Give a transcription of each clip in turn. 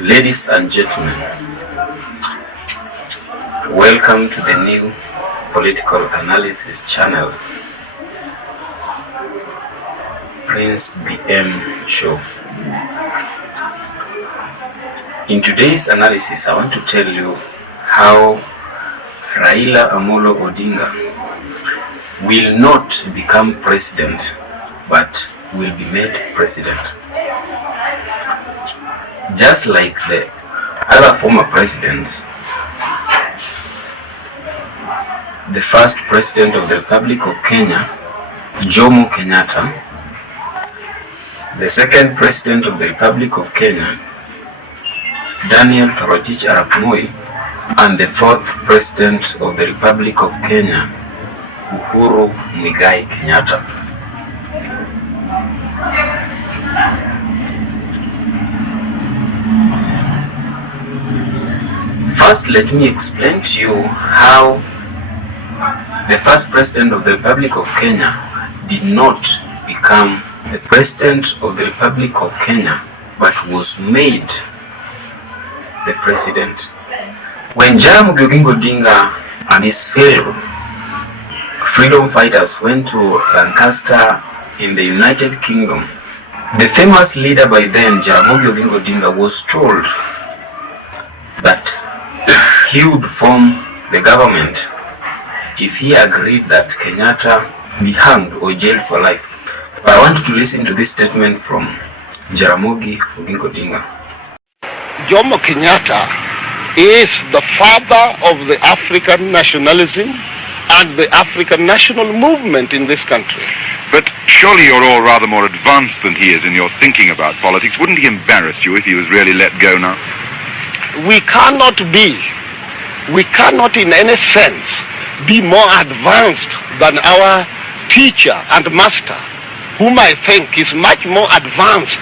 Ladies and gentlemen, welcome to the new political analysis channel, Prince BM Show. In today's analysis, I want to tell you how Raila Amolo Odinga will not become president, but will be made president. Just like the other former presidents, the first president of the Republic of Kenya, Jomo Kenyatta, the second president of the Republic of Kenya, Daniel Toroitich Arap Moi, and the fourth president of the Republic of Kenya, Uhuru Muigai Kenyatta. First, let me explain to you how the first president of the Republic of Kenya did not become the president of the Republic of Kenya, but was made the president. When Jaramogi Odinga and his fellow freedom fighters went to Lancaster in the United Kingdom, the famous leader by then, Jaramogi Odinga, was told that he would form the government if he agreed that Kenyatta be hanged or jailed for life. But I want you to listen to this statement from Jaramogi Odinga. Jomo Kenyatta is the father of the African nationalism and the African national movement in this country. But surely you're all rather more advanced than he is in your thinking about politics. Wouldn't he embarrass you if he was really let go now? We cannot in any sense be more advanced than our teacher and master, whom I think is much more advanced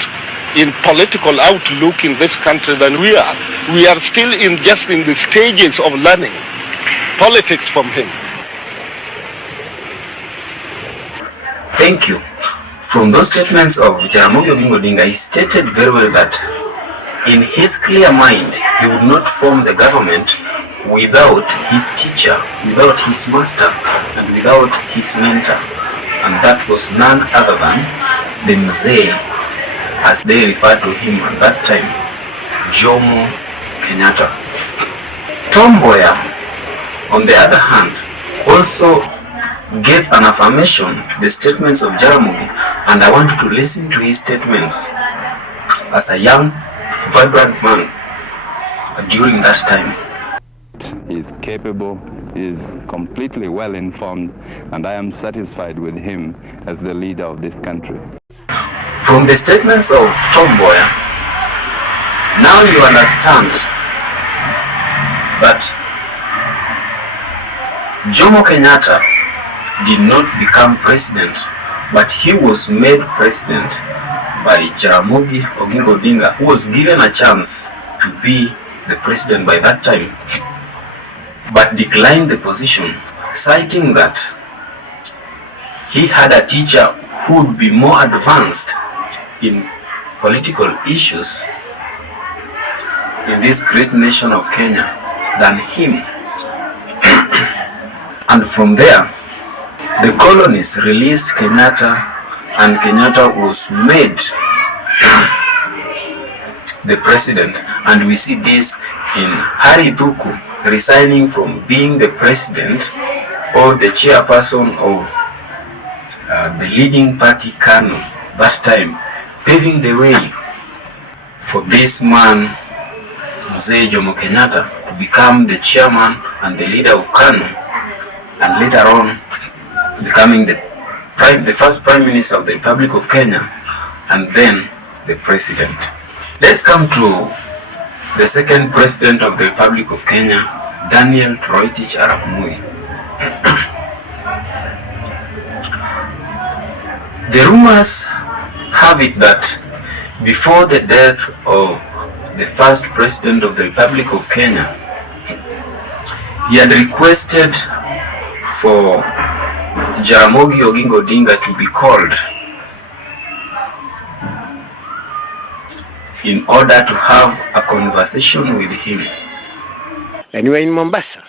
in political outlook in this country than we are. We are still just in the stages of learning politics from him. Thank you. From those statements of Jaramogi Odinga, he stated very well that in his clear mind, he would not form the government without his teacher, without his master, and without his mentor. And that was none other than the Mzee, as they referred to him at that time, Jomo Kenyatta. Tom Mboya, on the other hand, also gave an affirmation to the statements of Jaramogi, and I want you to listen to his statements as a young, vibrant man during that time. He is capable, he is completely well informed, and I am satisfied with him as the leader of this country. From the statements of Tom Mboya, now you understand that Jomo Kenyatta did not become president, but he was made president by Jaramogi Odinga, who was given a chance to be the president by that time, but declined the position, citing that he had a teacher who would be more advanced in political issues in this great nation of Kenya than him. And from there, the colonies released Kenyatta, and Kenyatta was made the president. And we see this in Harry Thuku resigning from being the president or the chairperson of the leading party, KANU, that time, paving the way for this man, Mzee Jomo Kenyatta, to become the chairman and the leader of KANU, and later on becoming the first Prime Minister of the Republic of Kenya, and then the President. Let's come to the second President of the Republic of Kenya, Daniel Toroitich Arap Moi. The rumors have it that before the death of the first President of the Republic of Kenya, he had requested for Jaramogi Odinga to be called. in order to have a conversation with him. And we were in Mombasa.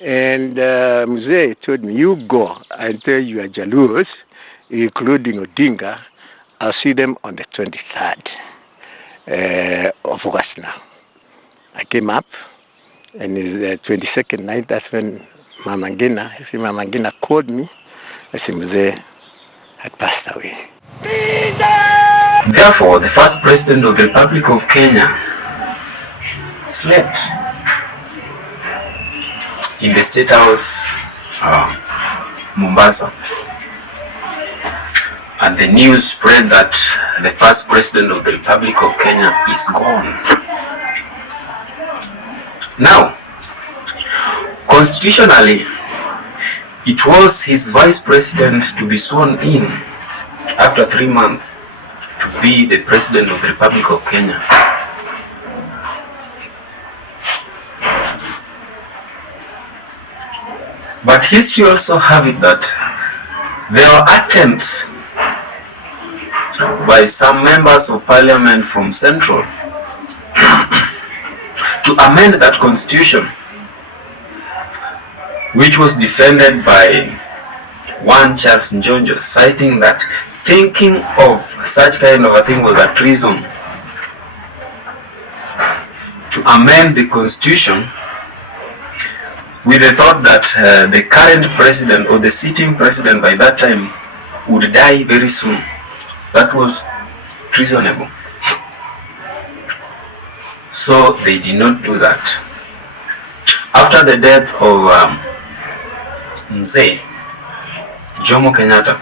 And Mzee told me, you go and tell your Jalus, including Odinga, I'll see them on the 23rd of August now. I came up, and the 22nd night, that's when Mama Ngina called me. I said, Mzee had passed away. Therefore, the first president of the Republic of Kenya slept in the State House, Mombasa. And the news spread that the first president of the Republic of Kenya is gone. Now, constitutionally, it was his vice president to be sworn in after 3 months to be the president of the Republic of Kenya. But history also have it that there were attempts by some members of parliament from Central to amend that constitution, which was defended by one Charles Njonjo, citing that thinking of such kind of a thing was a treason. To amend the constitution with the thought that the current president or the sitting president by that time would die very soon. That was treasonable. So they did not do that. After the death of Mzee Jomo Kenyatta,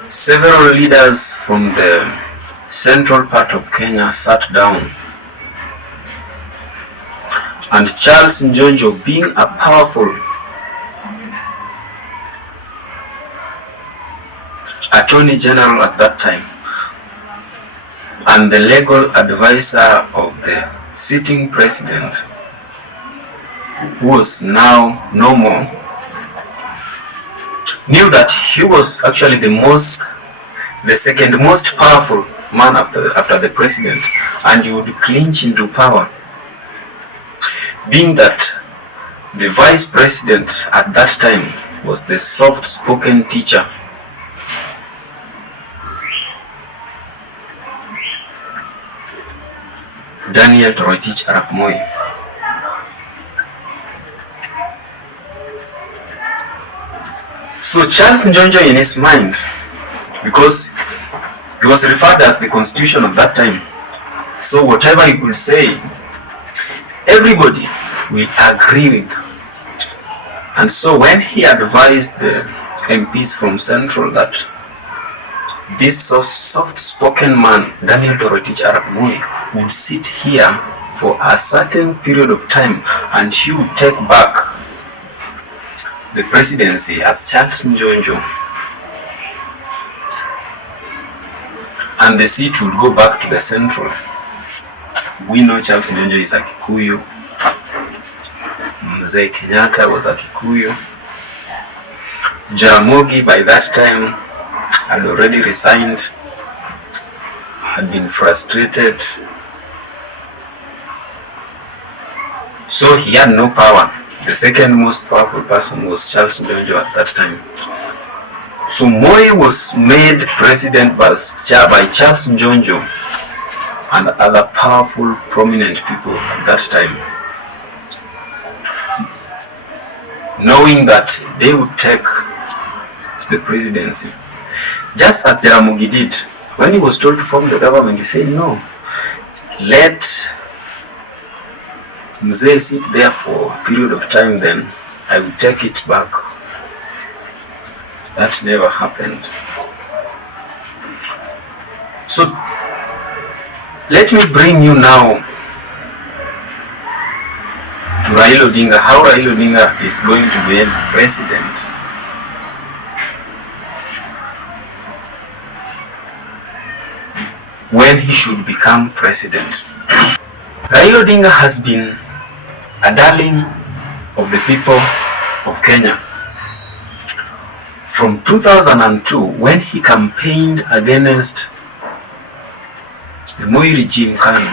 several leaders from the central part of Kenya sat down, and Charles Njonjo, being a powerful Attorney General at that time and the legal advisor of the sitting president, who was now no more, knew that he was actually the second most powerful man after the president, and he would clinch into power, being that the vice president at that time was the soft-spoken teacher Daniel Toroitich Arap Moi. So Charles Njonjo, in his mind, because he was referred as the constitution of that time, so whatever he could say, everybody will agree with. And so when he advised the MPs from Central that this soft-spoken man, Daniel Toroitich Arap Moi, would sit here for a certain period of time and he would take back the presidency as Charles Njonjo, and the seat would go back to the Central. We know Charles Njonjo is a Kikuyu. Mzee Kenyatta was a Kikuyu. Jaramogi by that time had already resigned, had been frustrated, so he had no power. The second most powerful person was Charles Njonjo at that time. So Moi was made president by Charles Njonjo and other powerful, prominent people at that time, knowing that they would take the presidency. Just as Jaramogi did. When he was told to form the government, he said, no, let Mzee sit there for a period of time, then I will take it back. That never happened. So let me bring you now to Raila Odinga, how Raila Odinga is going to be president. When he should become president. Raila Odinga has been a darling of the people of Kenya from 2002, when he campaigned against the Moi regime Kanu,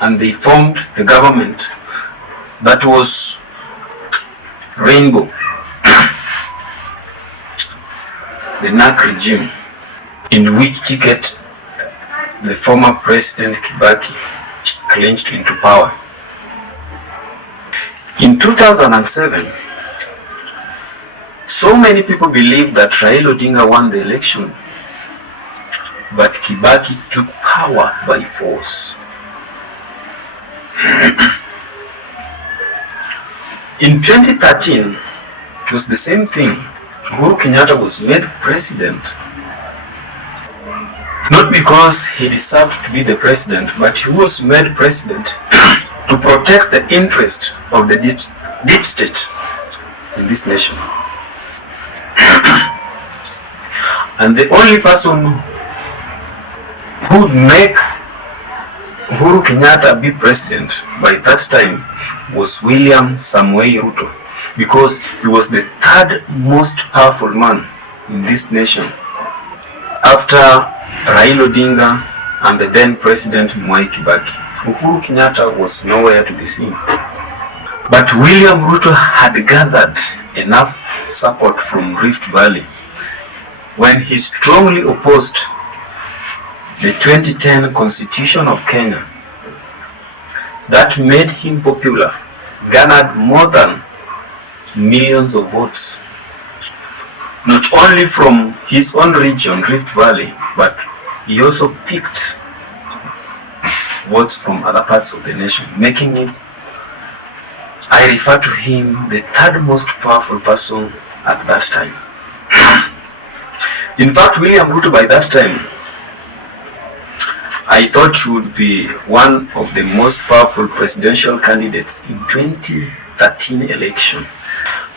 and they formed the government that was Rainbow, the NAC regime, in which ticket the former President Kibaki clinched into power. In 2007, so many people believed that Raila Odinga won the election, but Kibaki took power by force. In 2013, it was the same thing. Uhuru Kenyatta was made president, not because he deserved to be the president, but he was made president to protect the interest of the deep state in this nation. And the only person who would make Uhuru Kenyatta be president by that time was William Samoei Ruto, because he was the third most powerful man in this nation after Raila Odinga and the then president Mwai Kibaki. Uhuru Kenyatta was nowhere to be seen. But William Ruto had gathered enough support from Rift Valley when he strongly opposed the 2010 Constitution of Kenya. That made him popular, garnered more than millions of votes, not only from his own region, Rift Valley, but he also picked votes from other parts of the nation, making him, I refer to him, the third most powerful person at that time. In fact, William Ruto by that time, I thought he would be one of the most powerful presidential candidates in 2013 election.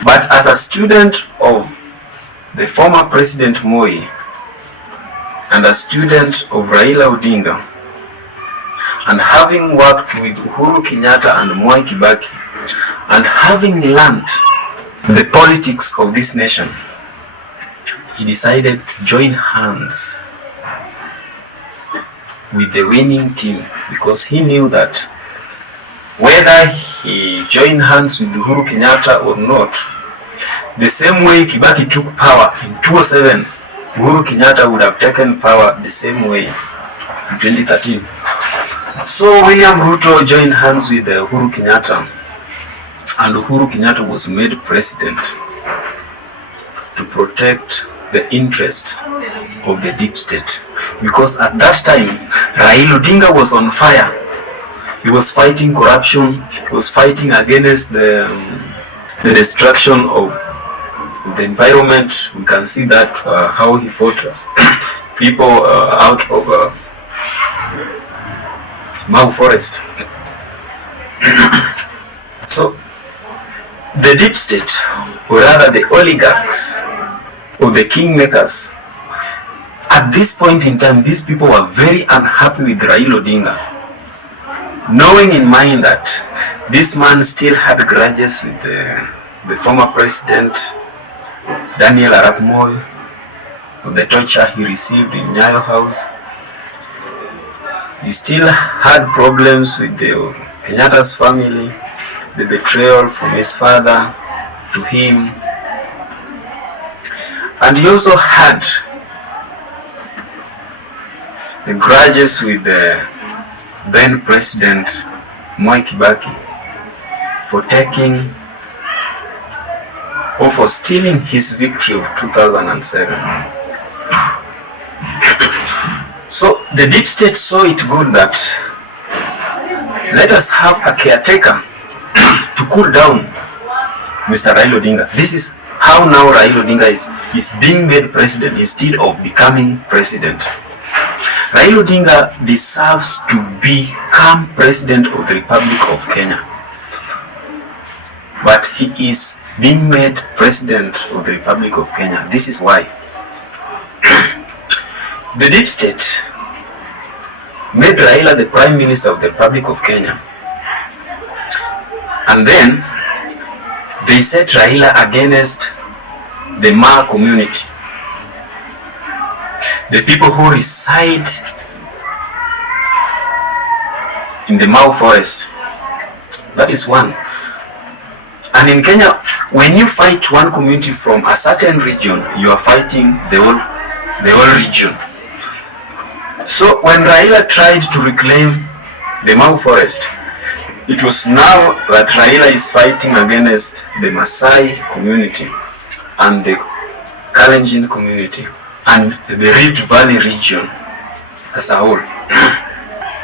But as a student of the former President Moi and a student of Raila Odinga, and having worked with Uhuru Kenyatta and Mwai Kibaki, and having learned the politics of this nation, he decided to join hands with the winning team, because he knew that whether he joined hands with Uhuru Kenyatta or not, the same way Kibaki took power in 2007, Uhuru Kenyatta would have taken power the same way in 2013. So William Ruto joined hands with Uhuru Kenyatta, and Uhuru Kenyatta was made president to protect the interest of the deep state. Because at that time, Raila Odinga was on fire. He was fighting corruption, he was fighting against the destruction of the environment. We can see that how he fought people out of Mau Forest. So the deep state, or rather the oligarchs, or the kingmakers, at this point in time, these people were very unhappy with Raila Odinga, knowing in mind that this man still had grudges with the former president Daniel Arap Moi, of the torture he received in Nyayo House. He still had problems with the Kenyatta's family, the betrayal from his father to him, and he also had the grudges with the then President Mwai Kibaki for taking or for stealing his victory of 2007. So the deep state saw it good that let us have a caretaker to cool down Mr. Raila Odinga. This is how now Raila Odinga is being made president instead of becoming president. Raila Odinga deserves to become president of the Republic of Kenya, but he is being made president of the Republic of Kenya. This is why the deep state made Raila the Prime Minister of the Republic of Kenya, and then they set Raila against the Ma community, the people who reside in the Mau forest. That is one. And in Kenya, when you fight one community from a certain region, you are fighting the whole region. So when Raila tried to reclaim the Mau forest, it was now that Raila is fighting against the Maasai community and the Kalenjin community and the Rift Valley region as a whole.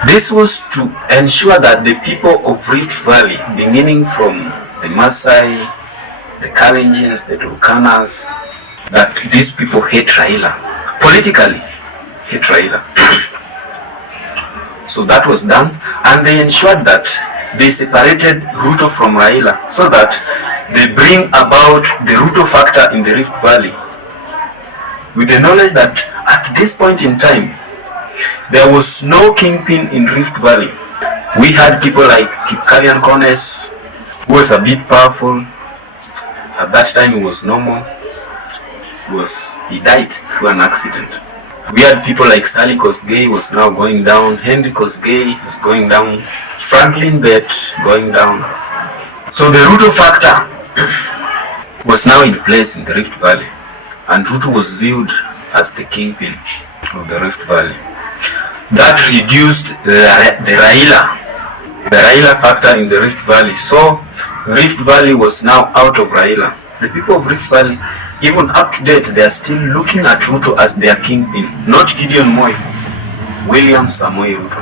This was to ensure that the people of Rift Valley, beginning from the Maasai, the Kalenjins, the Turkanas, that these people hate Raila, politically hate Raila. So that was done, and they ensured that they separated Ruto from Raila so that they bring about the Ruto factor in the Rift Valley, with the knowledge that at this point in time, there was no kingpin in Rift Valley. We had people like Kipkalian Kones, who was a bit powerful. At that time, he was normal. He died through an accident. We had people like Sally Kosgei was now going down. Henry Kosgei was going down. Franklin Bett going down. So the Ruto factor was now in place in the Rift Valley, and Ruto was viewed as the kingpin of the Rift Valley. That reduced the Raila factor in the Rift Valley. So Rift Valley was now out of Raila. The people of Rift Valley, even up to date, they are still looking at Ruto as their kingpin, not Gideon Moi, William Samoei Ruto.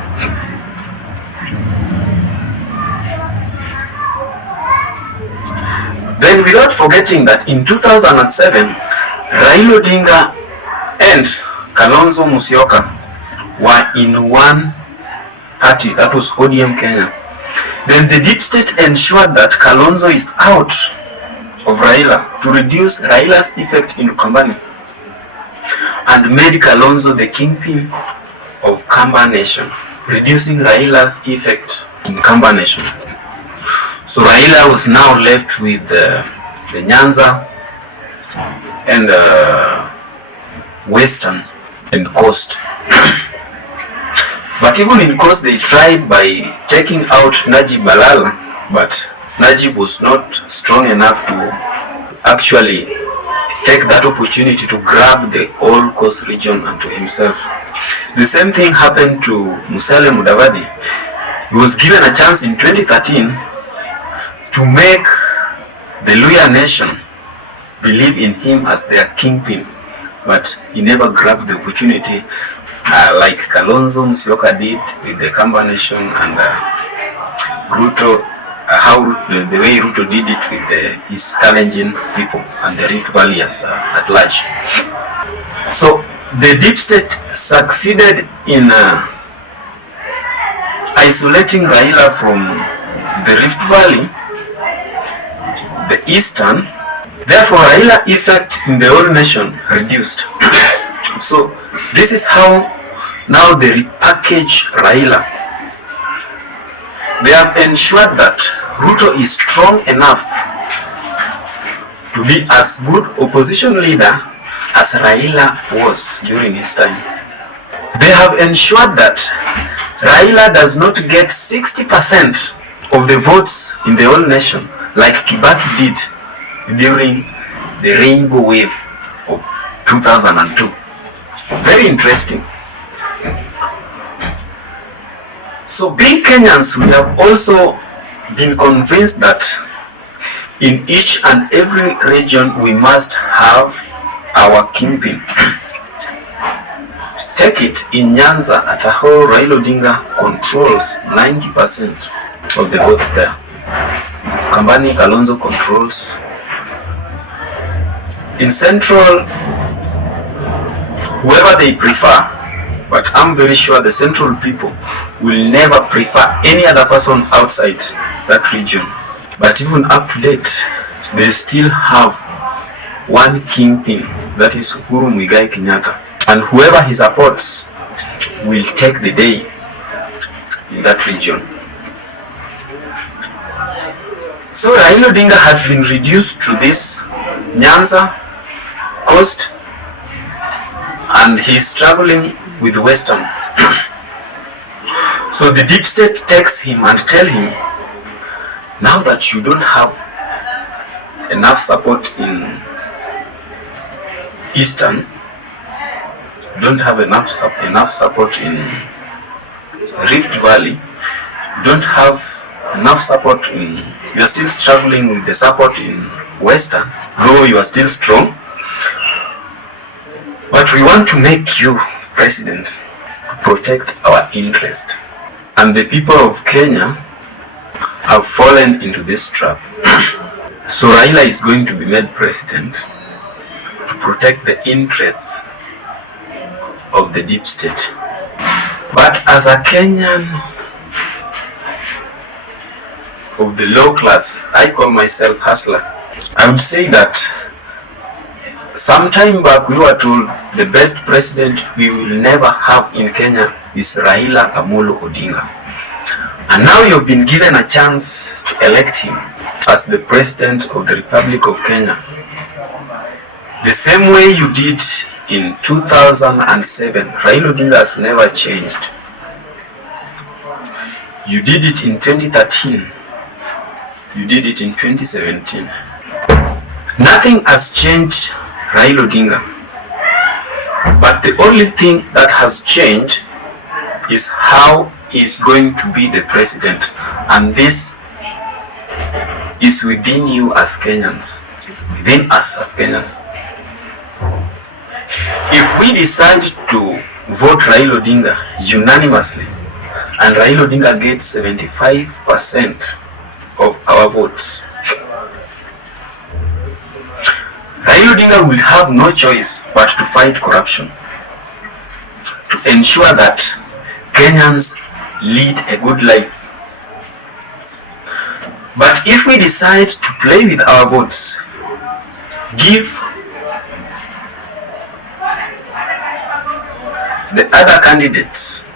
Then, without forgetting that in 2007, Raila Odinga and Kalonzo Musyoka were in one party, that was ODM Kenya. Then the deep state ensured that Kalonzo is out of Raila to reduce Raila's effect in Ukambani, and made Kalonzo the kingpin of Kamba Nation, reducing Raila's effect in Kamba Nation. So Raila was now left with the Nyanza and Western and Coast. But even in Coast, they tried by taking out Najib Balala, but Najib was not strong enough to actually take that opportunity to grab the whole Coast region unto himself. The same thing happened to Musalia Mudavadi. He was given a chance in 2013 to make the Luhya nation believe in him as their kingpin, but he never grabbed the opportunity like Kalonzo Musyoka did with the Kamba nation, and Ruto, the way Ruto did it with his Kalenjin people and the Rift Valley at large. So the deep state succeeded in isolating Raila from the Rift Valley, the eastern. Therefore, Raila effect in the whole nation reduced. So this is how now they repackage Raila. They have ensured that Ruto is strong enough to be as good opposition leader as Raila was during his time. They have ensured that Raila does not get 60% of the votes in the whole nation like Kibaki did during the Rainbow Wave of 2002. Very interesting. So being Kenyans, we have also been convinced that in each and every region we must have our kingpin. Take it in Nyanza at a whole, Raila Odinga controls 90% of the votes there. Kambani, Kalonzo controls. In Central, whoever they prefer, but I'm very sure the Central people will never prefer any other person outside that region. But even up to date, they still have one kingpin, that is Uhuru Muigai Kenyatta. And whoever he supports will take the day in that region. So Raila Odinga has been reduced to this Nyanza Coast and he's traveling with Western. So the deep state takes him and tell him, now that you don't have enough support in Eastern, you don't have enough support in Rift Valley, you don't have enough support in, you are still struggling with the support in Western, though you are still strong, but we want to make you president to protect our interest. And the people of Kenya have fallen into this trap. So Raila is going to be made president to protect the interests of the deep state. But as a Kenyan of the low class, I call myself hustler. I would say that some time back we were told the best president we will never have in Kenya is Raila Amolo Odinga. And now you've been given a chance to elect him as the president of the Republic of Kenya. The same way you did in 2007, Raila Odinga has never changed. You did it in 2013. You did it in 2017. Nothing has changed Raila Odinga. But the only thing that has changed is how he's going to be the president. And this is within you as Kenyans, within us as Kenyans. If we decide to vote Raila Odinga unanimously, and Raila Odinga gets 75% of our votes, Raila Odinga will have no choice but to fight corruption, to ensure that Kenyans lead a good life. But if we decide to play with our votes, give the other candidates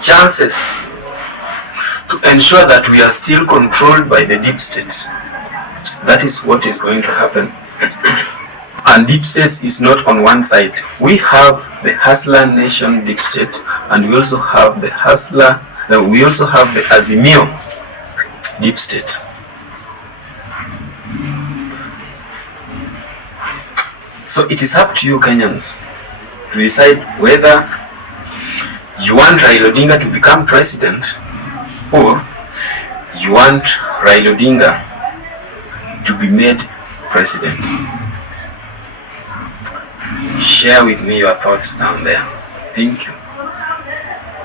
chances to ensure that we are still controlled by the deep states, that is what is going to happen. And deep states is not on one side. We have the Hustler Nation deep state, and we also have the Azimio deep state. So it is up to you Kenyans to decide whether you want Raila Odinga to become president or you want Raila Odinga to be made president. Share with me your thoughts down there. Thank you.